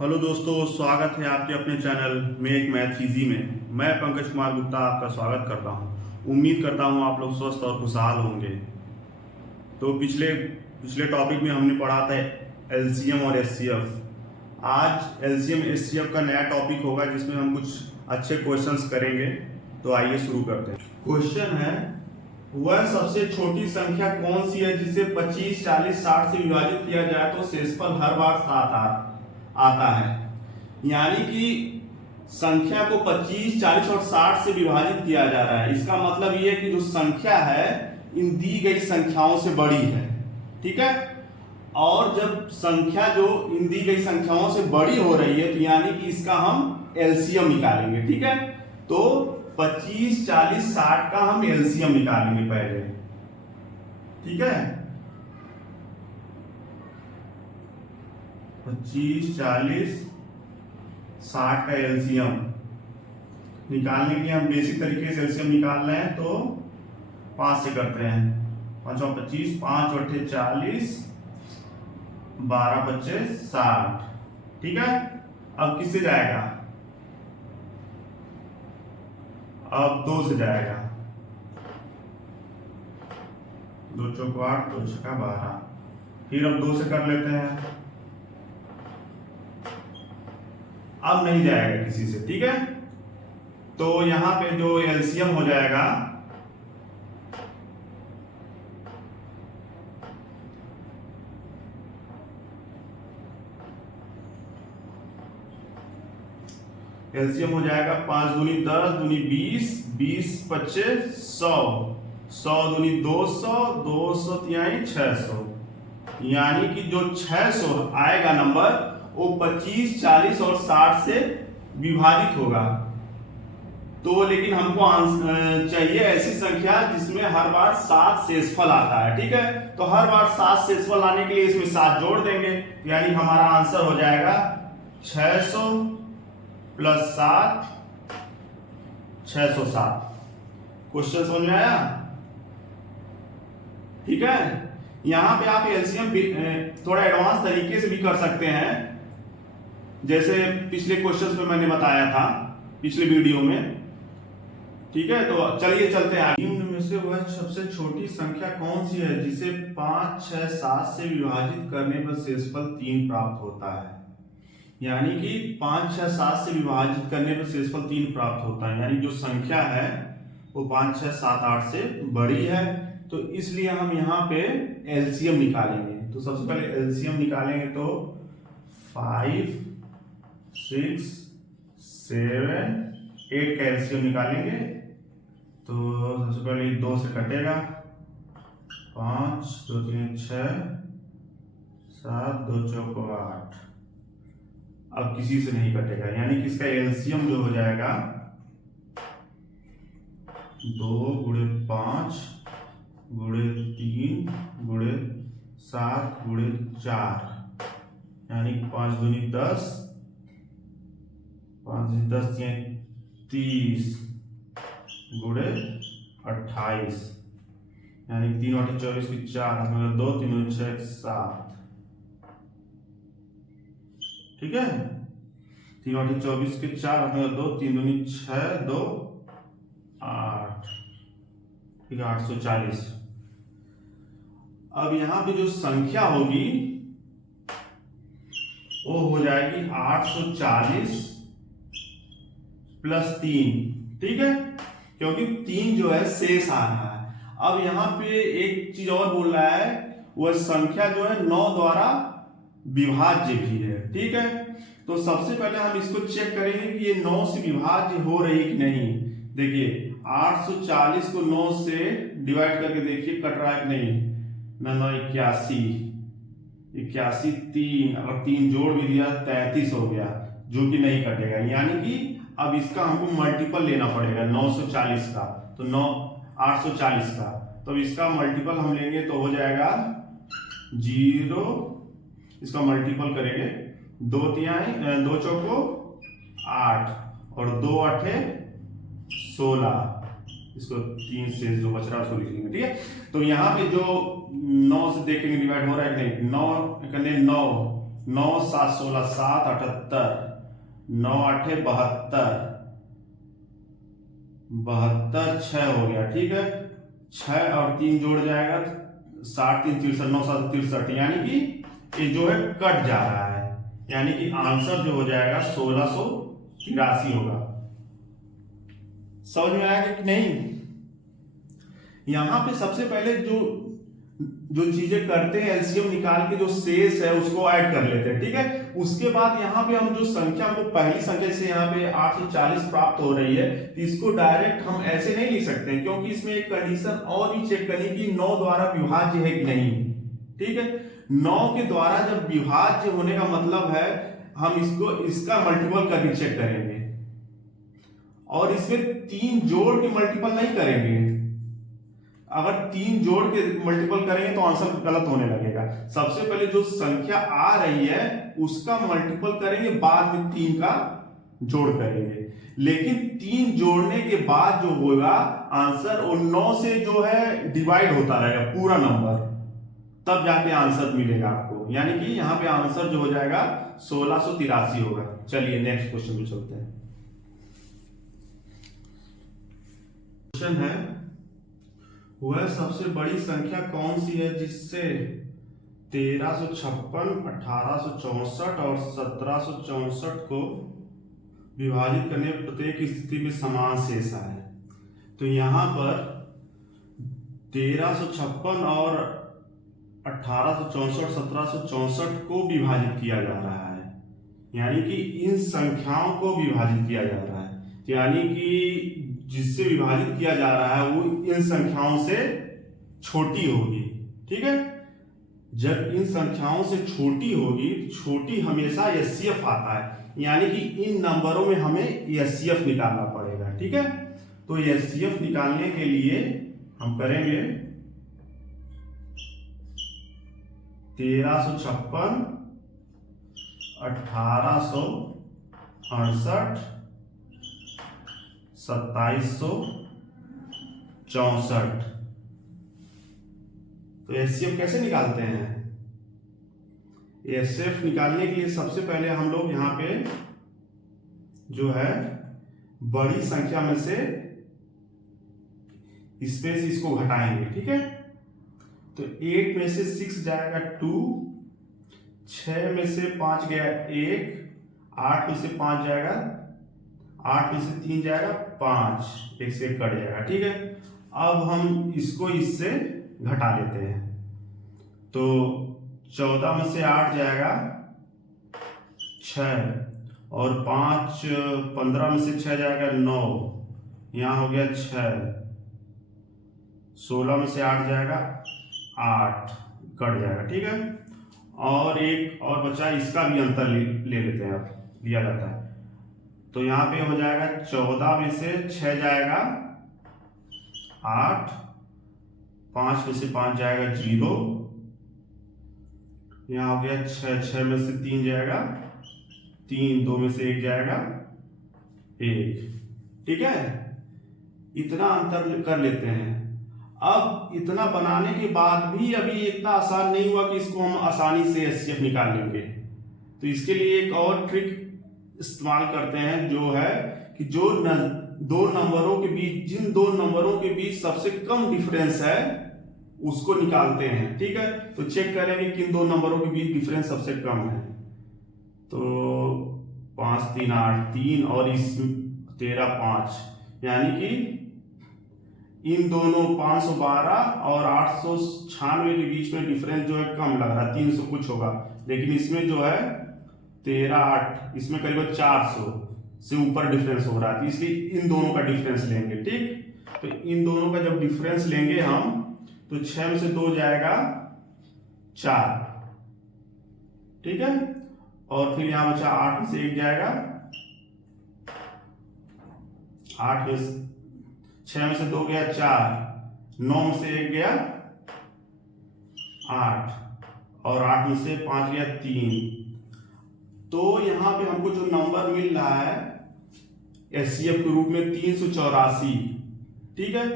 Hello दोस्तों, स्वागत है आपके अपने चैनल मेक मैथ इजी में। मैं पंकज कुमार गुप्ता आपका स्वागत करता हूं। उम्मीद करता हूं आप लोग स्वस्थ और खुशहाल होंगे। तो पिछले पिछले टॉपिक में हमने पढ़ा था एलसीएम और एचसीएफ। आज एलसीएम एचसीएफ का नया टॉपिक होगा जिसमें हम कुछ अच्छे क्वेश्चंस करेंगे। तो आइए शुरू करते हैं। क्वेश्चन है, वह सबसे छोटी संख्या कौन सी है जिसे 25, 40, 60 से विभाजित किया जाए तो शेषफल हर बार 7 आता है। यानी कि संख्या को 25, 40 और 60 से विभाजित किया जा रहा है। इसका मतलब ये है कि जो संख्या है इन दी गई संख्याओं से बड़ी है, ठीक है। और जब संख्या जो इन दी गई संख्याओं से बड़ी हो रही है तो यानी कि इसका हम एलसीएम निकालेंगे, ठीक है। तो 25, 40, 60 का हम एलसीएम निकालेंगे पहले, ठीक है। 25, 40, 60 का एलसीएम निकालने के लिए हम बेसिक तरीके से एलसीएम निकाल रहे हैं तो 5 से करते हैं। 5 और 25, 5 और 40, 12 25 60, ठीक है। अब किससे जाएगा? अब 2 से जाएगा। 2 चौक 8, 2 छक्का 12। फिर अब 2 से कर लेते हैं। अब नहीं जाएगा किसी से, ठीक है। तो यहां पे जो एलसीएम हो जाएगा एलसीएम हो जाएगा 5 दूनी 10, दूनी 20, 20 25 100, 100 दूनी 200, 200 तिहाई 600। यानी कि जो 600 आएगा नंबर वो 25, 40 और 60 से विभाजित होगा। तो लेकिन हमको चाहिए ऐसी संख्या जिसमें हर बार 7 शेषफल आता है, ठीक है। तो हर बार 7 शेषफल आने के लिए इसमें 7 जोड़ देंगे, यानी हमारा आंसर हो जाएगा 600 प्लस 7, 607। क्वेश्चन समझ में आया? ठीक है। यहां पे आप एलसीएम थोड़ा एडवांस तरीके से भी कर सकते हैं, जैसे पिछले क्वेश्चंस में मैंने बताया था पिछले वीडियो में, ठीक है। तो चलिए चलते हैं। निम्न में से वह सबसे छोटी संख्या कौन सी है जिसे 5, 6, 7 से विभाजित करने पर शेषफल 3 प्राप्त होता है। यानी कि 5, 6, 7 से विभाजित करने पर शेषफल 3 प्राप्त होता है। यानी जो संख्या है वो 5, 6, 7, 8 से बड़ी है। तो इसलिए हम यहाँ पे एलसीएम निकालेंगे। तो सबसे पहले एलसीएम निकालेंगे तो 5, 6, 7, 8 का एलसीएम निकालेंगे। तो सबसे पहले 2 से कटेगा, 5, 2 3 6, 7, 2 चौक 8। अब किसी से नहीं कटेगा, यानी कि इसका एलसीएम जो हो जाएगा 2 गुणे 5 गुणे 3 गुणे 7 गुणे 4, यानी 5 दूनी 10, 5 10 30 गुणे 28, यानी 3 8 24 की 4, 2 3 6 7, ठीक है। 3 8 24 के 4, 2 3 दूनी 6 2 8, ठीक है। 840। अब यहां पे जो संख्या होगी वो हो जाएगी 840 प्लस 3, ठीक है, क्योंकि 3 जो है शेष आ रहा है। अब यहाँ पे एक चीज और बोल रहा है, वह संख्या जो है 9 द्वारा विभाज्य भी है, ठीक है। तो सबसे पहले हम इसको चेक करेंगे कि ये 9 से विभाज्य हो रही कि नहीं। देखिए 840 को 9 से डिवाइड करके देखिए कट रहा है कि नहीं। 9 81, 81 3, अगर 3 जोड़ भी दिया 33 हो गया, जो कि नहीं कटेगा। यानी कि अब इसका हमको मल्टीपल लेना पड़ेगा 940 का, तो 840 का। तो इसका मल्टीपल हम लेंगे तो हो जाएगा 0, इसका मल्टीपल करेंगे 2 तिहाई 2 चौको 8 और 2 8 16, इसको 3 से जो बच रहा है उसको लिख लेंगे, ठीक है। तो यहाँ पे जो 9 से देखेंगे डिवाइड हो रहा है कि नहीं। 9 9 9 7 16 7 78, 9 8 72, 72 6 हो गया। ठीक है, 6 और 3 जोड़ जाएगा 60 3 63, 9 7 63, यानी कि ये जो है कट जा रहा है, यानी कि आंसर जो हो जाएगा 1683 होगा। समझ में आया कि नहीं? यहां पे सबसे पहले जो चीजें करते हैं, एलसीएम निकाल के जो शेष है उसको ऐड कर लेते हैं। ठीक है, उसके बाद यहाँ पे हम जो संख्या, हमको पहली संख्या से यहाँ पे 840 प्राप्त हो रही है, तो इसको डायरेक्ट हम ऐसे नहीं लिख सकते हैं, क्योंकि इसमें एक कंडीशन और भी चेक करनी कि 9 द्वारा विभाज्य है कि नहीं। ठीक है, 9 के द्वारा जब विभाज्य होने का मतलब है हम इसका मल्टीपल करके चेक करेंगे, और इसमें 3 जोड़ के मल्टीपल नहीं करेंगे। अगर 3 जोड़ के मल्टीपल करेंगे तो आंसर गलत होने लगेगा। सबसे पहले जो संख्या आ रही है उसका मल्टीपल करेंगे, बाद में 3 का जोड़ करेंगे। लेकिन 3 जोड़ने के बाद जो होगा आंसर, वो 9 से जो है डिवाइड होता रहेगा पूरा नंबर, तब जाके आंसर मिलेगा आपको। यानी कि यहां पे आंसर जो हो जाएगा 1683 होगा। चलिए नेक्स्ट क्वेश्चन पे चलते हैं। क्वेश्चन है, वह सबसे बड़ी संख्या कौन सी है जिससे 1356, 1864 और 1764 को विभाजित करने पर प्रत्येक स्थिति में समान शेष आए। तो यहां पर 1356 और 1864, 1764 को विभाजित किया जा रहा है, यानी कि इन संख्याओं को विभाजित किया जा रहा है, यानी कि जिससे विभाजित किया जा रहा है वो इन संख्याओं से छोटी होगी। ठीक है, जब इन संख्याओं से छोटी होगी, छोटी हमेशा एचसीएफ आता है, यानी कि इन नंबरों में हमें एचसीएफ निकालना पड़ेगा। ठीक है, तो एचसीएफ निकालने के लिए हम करेंगे 1356, 1868, 2764। तो एचसीएफ कैसे निकालते हैं? एचसीएफ निकालने के लिए सबसे पहले हम लोग यहाँ पे जो है बड़ी संख्या में से स्पेस इसको घटाएंगे। ठीक है, तो 8 में से 6 जाएगा 2, 6 में से 5 गया 1, 8 में से 5 जाएगा, 8 में से 3 जाएगा 5, 1 से कट जाएगा। ठीक है, अब हम इसको इससे घटा लेते हैं, तो 14 में से 8 जाएगा 6, और 5 15 में से 6 जाएगा 9, यहाँ हो गया 6, 16 में से 8 जाएगा 8, कट जाएगा। ठीक है, और एक और बचा, इसका भी अंतर ले लेते हैं, अब लिया जाता है। तो यहाँ पे हो जाएगा 14 में से 6 जाएगा 8, 5 में से 5 जाएगा 0, यहाँ हो गया 6, 6 में से 3 जाएगा 3, 2 में से 1 जाएगा 1। ठीक है, इतना अंतर कर लेते हैं। अब इतना बनाने के बाद भी अभी इतना आसान नहीं हुआ कि इसको हम आसानी से एचसीएफ निकाल लेंगे, तो इसके लिए एक और ट्रिक इस्तेमाल करते हैं, जो है कि दो नंबरों के बीच, जिन 2 नंबरों के बीच सबसे कम डिफरेंस है उसको निकालते हैं। ठीक है, तो चेक करेंगे किन 2 नंबरों के बीच डिफरेंस सबसे कम है। तो 5 3 8 3 और इस 13 5, यानी कि इन दोनों 512 और 896 के बीच में डिफरेंस जो है कम लग रहा है, 300 कुछ होगा, लेकिन इसमें जो है 13 8, इसमें करीब 400 से ऊपर डिफरेंस हो रहा है, इसलिए इन दोनों का डिफरेंस लेंगे। ठीक, तो इन दोनों का जब डिफरेंस लेंगे हम, तो 6 में से 2 जाएगा 4। ठीक है, और फिर यहां बचा 8 में से 1 जाएगा 8 में 6 में से 2 गया 4, 9 में से 1 गया 8, और 8 में से 5 गया 3। तो यहां पे हमको जो नंबर मिल रहा है एचसीएफ के रूप में 384। ठीक है,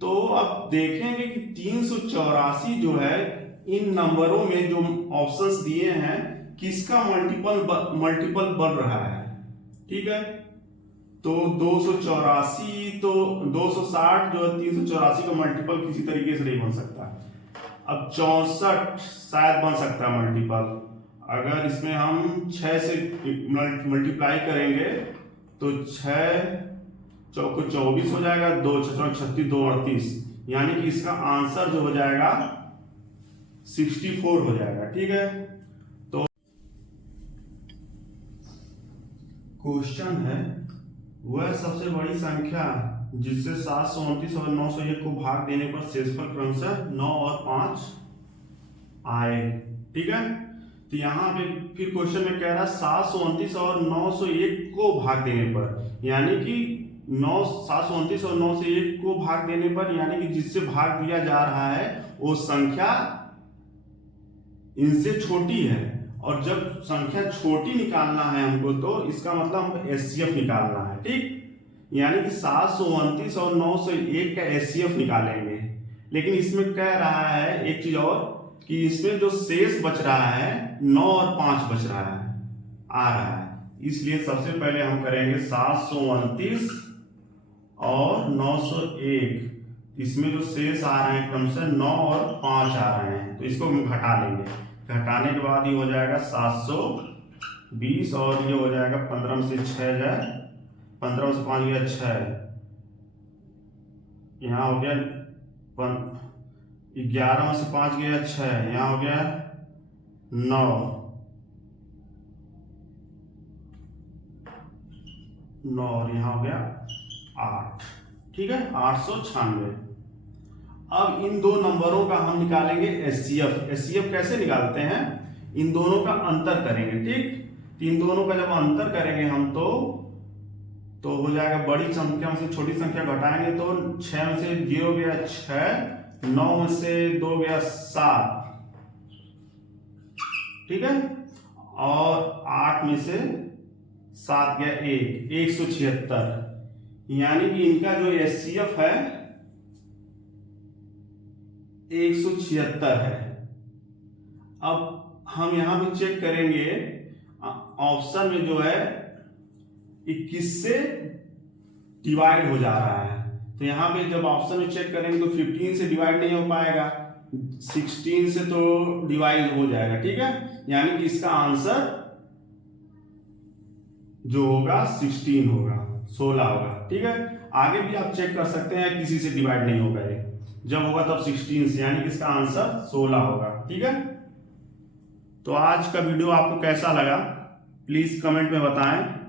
तो अब देखेंगे कि 384 जो है इन नंबरों में जो ऑप्शंस दिए हैं किसका मल्टीपल बढ़ रहा है। ठीक है, तो 284, तो 260 जो है 384 का मल्टीपल किसी तरीके से नहीं बन सकता। अब 64 शायद बन सकता है मल्टीपल, अगर इसमें हम 6 से मल्टीप्लाई करेंगे तो 6 चौको 24 हो जाएगा, 2 6 36 2 38, यानी कि इसका आंसर जो हो जाएगा 64 हो जाएगा। ठीक है, तो क्वेश्चन है वह सबसे बड़ी संख्या जिससे 729 और 901 को भाग देने पर शेषफल क्रमशः 9 और 5 आए। ठीक है, तो यहाँ पे फिर क्वेश्चन में कह रहा है 729 और 901 को भाग देने पर, यानी कि 729 और 901 को भाग देने पर, यानी कि जिससे भाग दिया जा रहा है वो संख्या इनसे छोटी है, और जब संख्या छोटी निकालना है हमको तो इसका मतलब हमको एचसीएफ निकालना है। ठीक, यानी कि 729 और 901 का एचसीएफ निकालेंगे, लेकिन इसमें कह रहा है एक चीज और कि इसमें जो शेष बच रहा है 9 और 5 बच रहा है, आ रहा है, इसलिए सबसे पहले हम करेंगे 729 और 901, इसमें जो शेष आ रहे हैं क्रमशः 9 और 5 आ रहे हैं, तो इसको हम घटा लेंगे। घटाने के बाद ये हो जाएगा 720 और ये हो जाएगा 15 में से 6 जाए, 15 में से 5 गया 6, यहाँ हो गया 11 में से 5 गया 6, यहाँ हो गया 9, 9 और यहाँ हो गया 8। ठीक है, 896। अब इन दो नंबरों का हम निकालेंगे एचसीएफ। एचसीएफ कैसे निकालते हैं, इन दोनों का अंतर करेंगे। ठीक, इन दोनों का जब अंतर करेंगे हम तो हो जाएगा बड़ी संख्या में से छोटी संख्या घटाएंगे तो 6 में से 0 गया 6, 9 में से 2 गया 7। ठीक है, और 8 में से 7 गया 1, 176, यानी कि इनका जो एचसीएफ है 176 है। अब हम यहां भी चेक करेंगे, ऑप्शन में जो है 21 से डिवाइड हो जा रहा है, तो यहां पे जब ऑप्शन में चेक करेंगे तो 15 से डिवाइड नहीं हो पाएगा, 16 से तो डिवाइड हो जाएगा। ठीक है, यानी कि इसका आंसर जो होगा 16 होगा, 16 होगा। ठीक है, आगे भी आप चेक कर सकते हैं, किसी से डिवाइड नहीं होगा, ये जब होगा तब 16 से, यानी कि इसका आंसर 16 होगा। ठीक है, तो आज का वीडियो आपको कैसा लगा प्लीज कमेंट में बताएं।